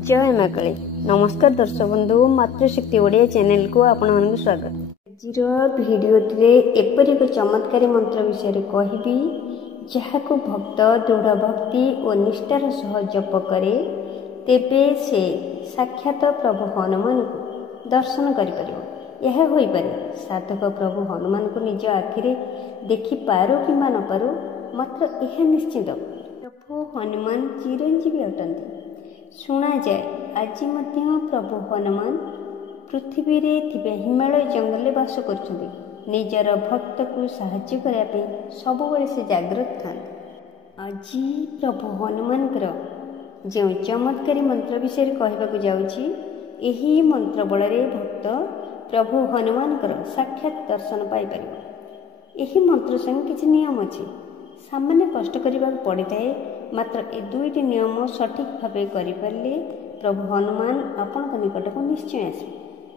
जय माँ काली। नमस्कार दर्शक बंधु, मातृशक्ति ओडिया चैनल को आपण मानक स्वागत। आज भिडियो एपरी एक चमत्कारी मंत्र विषय कहबी जहाको भक्त दृढ़ भक्ति और निष्ठार सह जप करे तेबे से साक्षात प्रभु हनुमान को दर्शन करिपरिबो। यह होई पारे साधक प्रभु हनुमान को निज आखिरे देखि पारो कि न पारो, मात्र यह निश्चित प्रभु हनुमान चिरंजीवी अटंती। शुणा जाए आज मध्य प्रभु हनुमान पृथ्वी रे थिबे हिमालय जंगल वास करछन्ति। निजर भक्त को साहाय्य करने पे सबुबले से जागृत था। आज प्रभु हनुमान जो चमत्कारी मंत्र विषय कहवाक जाउछि, एही मंत्र बल भक्त प्रभु हनुमान साक्षात दर्शन पाई परिबो। एही मंत्र संग किछि नियम अछि। सामान्य कष्ट करने पड़े थाए, मात्र ए दुईटी नियम सठिक भाव करें प्रभु हनुमान आपण निकट को निश्चय आसे।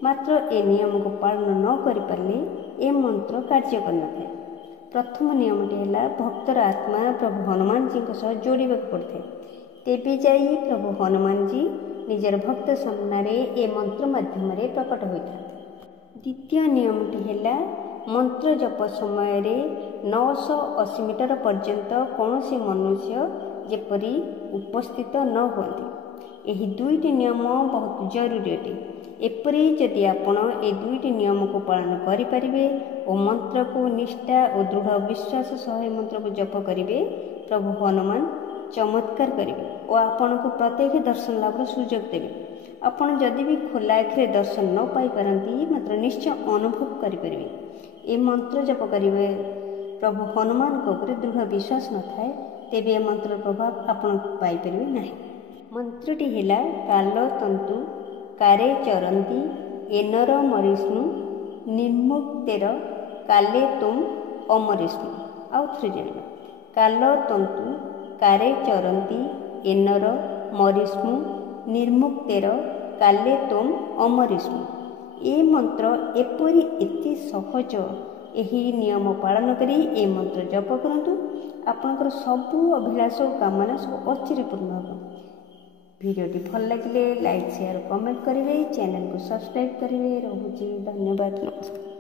मात्र ए नियम को पालन न करें ए मंत्र कार्य करना। प्रथम नियमटी है भक्तर आत्मा प्रभु हनुमान जी सह जोड़ा पड़ता है, तेबे जाई प्रभु हनुमान जी निजर भक्त सामने ए मंत्र माध्यम प्रकट होता है। द्वितीय नियमटी है मंत्र जप समय 980 मीटर पर्यंत कौन सी मनुष्य जेपरी उपस्थित न होती। यही दुईटी नियम बहुत जरूरी अटे। एपरी जदि आपण ए दुईटी नियम को पालन करें और मंत्र को निष्ठा और दृढ़ विश्वास सह मंत्र को जप करेंगे, प्रभु हनुमान चमत्कार करेंगे और आपण को प्रत्येक दर्शन लाभ सुजोग देवे। आपण जदि भी खोला आखिरे दर्शन न पाई पारती, मात्र निश्चय अनुभव करें। ए मंत्र जप करेंगे प्रभु हनुमान को ऊपर दृढ़ विश्वास न थाए, तेबे मंत्र प्रभाव आपण पाइपर ना। मंत्रटी है काल तंतु कारे चरंती एनर मरिष्णु निर्मुक्तेर काले तुम अमरिष्णु। आउ थे जाना काल तंतु कारे चरंती एनर मरिष्णु निर्मुक्तेर काले तुम अमरिष्णु। ए मंत्र एपरी एति सहज। यही नियम पालन करी ए मंत्र जप करंतु, आपनकर सबु अभिलाष और कामना सब अचिरे पूर्ण हो। वीडियोटी भल लगे लाइक शेयर कमेंट करेंगे, चैनल को सब्सक्राइब करेंगे। रहुछि धन्यवाद, नमस्कार।